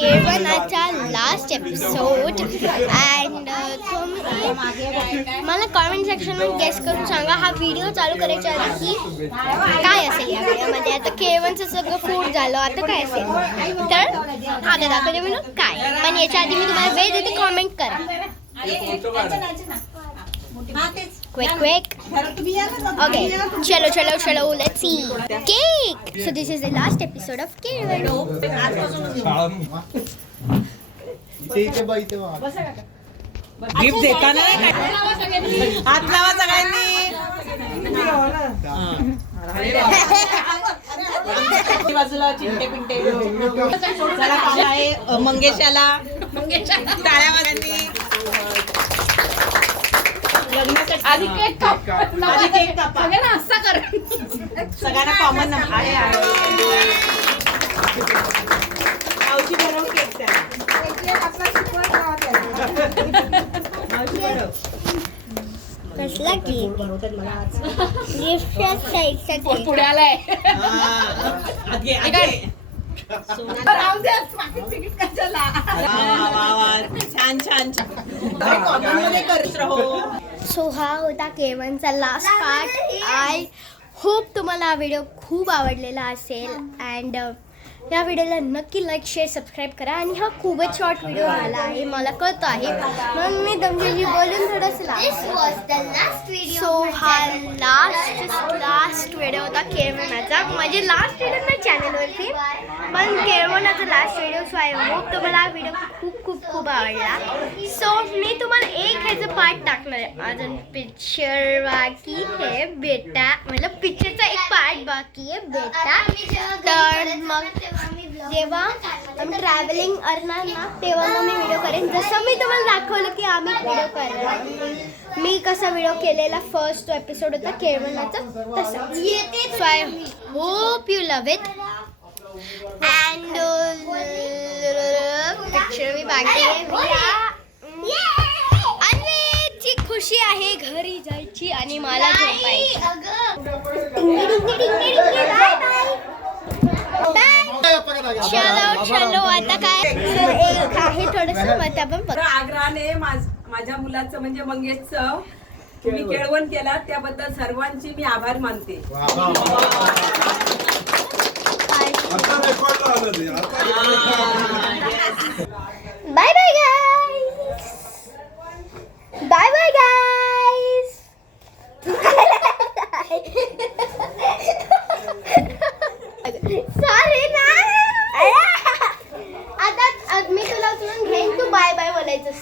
केळवणाचा last episode and मला comment सेक्शनमध्ये guess करून सांगा हा व्हिडिओ चालू करायच्या आधी की काय असेल या व्हिडिओमध्ये. आता केळवणचं सगळं फूड झालं, आता काय असेल तर आता दाखवते मी काय. पण याच्या आधी मी तुम्हाला वेळ देते, कॉमेंट करा quick. Okay, chalo, let's see. Cake. So this is the last episode of Kerala. Gift देताना हात लावा सगळ्यांनी. बाजूला चिंटे पिंटे मंगेशाला टाळ्या वाजवणी. आधी केक कापा, सगळ्यांना असा कर, सगळ्यांना कॉमन आहे. मावशी बनव केक त्या. कसला केक गिफ्टच्या साईडचा केक पुढे आलाय. छान छान छान. सो हा होता केळवणचा लास्ट पार्ट. आय होप तुम्हाला हा व्हिडिओ खूप आवडलेला असेल अँड या व्हिडिओला नक्की लाईक शेअर सबस्क्राईब करा. आणि हा खूपच शॉर्ट व्हिडिओ झाला आहे, मला कळतं आहे, मग मी तुमच्याशी बोलून थोडंसं सो हा लास्ट व्हिडिओ होता केळवणाचा, म्हणजे लास्ट व्हिडिओ ना चॅनलवरती, पण केळवणाचा last video. So I hope तुम्हाला हा व्हिडिओ खूप आवडला. सो मी तुम्हाला एक ह्याचं पार्ट टाकणार आहे, अजून पिक्चर बाकी आहे बेटा, मतलब पिक्चरचा एक पार्ट बाकी आहे बेटा. तर मग जेव्हा आम्ही ट्रॅव्हलिंग करणार ना तेव्हा मग मी व्हिडिओ करेन, जसं मी तुम्हाला दाखवलं की आम्ही व्हिडिओ करणार. मी कसा व्हिडिओ केलेला फर्स्ट तो एपिसोड होता केळवणाचा तसा. So I hope you love it and picture मी बाकी अन्वीची खुशी आहे घरी जायची आणि मला झोपायची. चलो आता काय आहे थोडंसं मत आपण आग्रहाने माझ्या मुलाचं म्हणजे मंगेशचं तुम्ही केळवण केला त्याबद्दल सर्वांची मी आभार मानते. Bye bye guys, bye bye guys. Sorry ना, आता मी तुला उचलून घेईन, तू बाय बाय बोलायचंस.